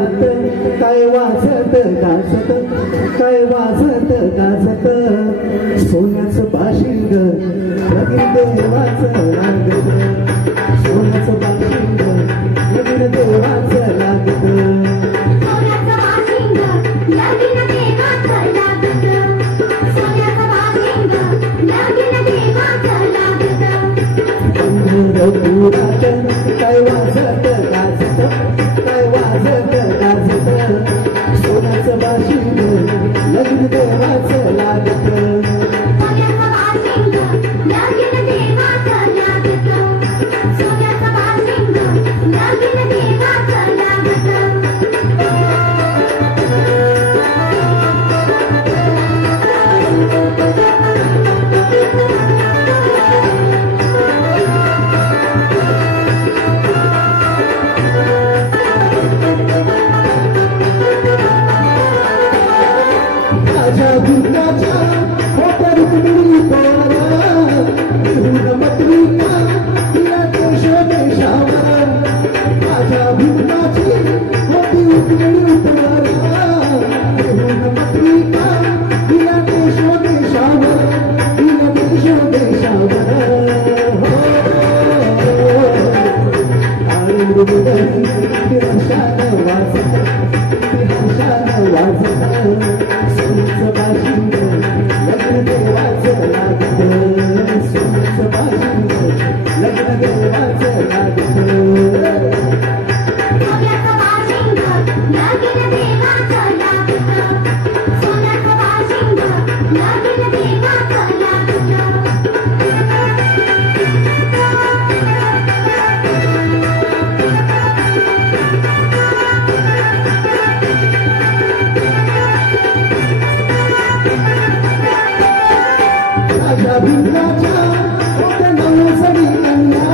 वाजत काय वाजत गाजत काय वाजत गाजत सोन्याचं बाशिंग लगीन देवाचं लागत सोन्याचं बाशिंग लगीन देवाचं लागत सोन्याचं बाशिंग लगीन देवाचं लागत सोन्याचं बाशिंग लगीन देवाचं लागत पंढरपुरात काय वाजत गाजत काय वाजत गाजत सोन्याचं बाशिंग लगीन देवाचं लागत सोन्याचं बाशिंग लगीन देवाचं लागत सोन्याचं बाशिंग लगीन देवाचं लागत माझ्या दुर्गाच्या होत्या रुक्मिणी पोरा मत्रिका तिला देश देशावर माझ्या दुर्गाची होती रुक्मिणी पोरा मत्रिका तिला देश देशावर तिला देश देशावर आणि मृदुगरी हर्षानं वाजत हर्षानं वाजत सोन्याचं बाशिंग लगीन देवाचं लागत सोन्याचं बाशिंग लगीन देवाचं लागत सोन्याचं बाशिंग लगीन देवाचं लागत सोन्याचं बाशिंग लगीन देवाचं लागत माझ्या भिंगाच्या होत्या नवसरी कन्या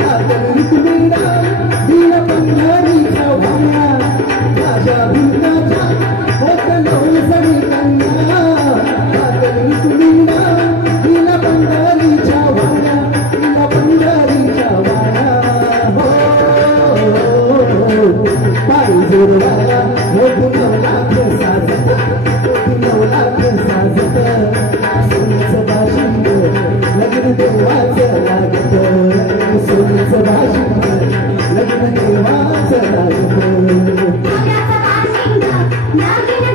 काजल रुक्मिणा दिला पंढरीच्या वाण्या माझ्या भिंगाच्या होत्या नवसरी कन्या काजल रुक्मिणा दिला पंढरीच्या वाण्या दिला पंढरीच्या वाण्या हो पायी जोडवाला हो पुनवलाख साजत हो पुनवलाख साजत सोन्याचं बाशिंग लगीन देवाचं लागत सोन्याचं बाशिंग लगीन देवाचं लागत सोन्याचं बाशिंग लगीन देवाचं लागत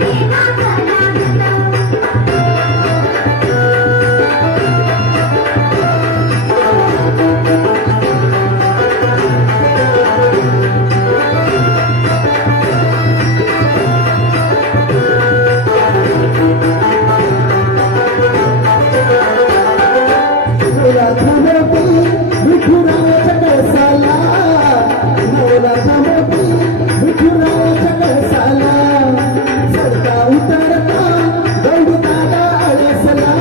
नवरात्र मोठी विठुरायाच्या कळसाला नवरात्र मोठी विठुरायाच्या कळसाला चढता उतरता दौडताना अळसला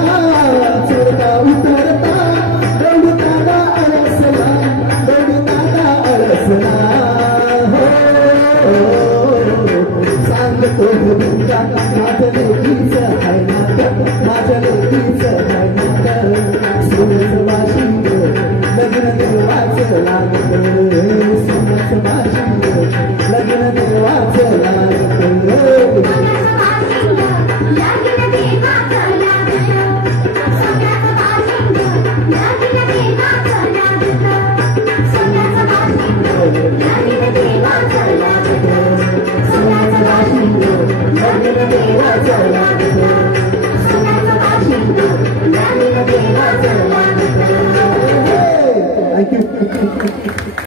चढता उतरता दौडताना अळसला दौडताना अळसला सांगतो तुमच्या माझ्या लेकीचं हाय नाटक माझ्या लेकीचं हाय नाटक सोन्याचं बाशिंग लगीन देवाचं लागत सोन्याचं बाशिंग लगीन देवाचं लागत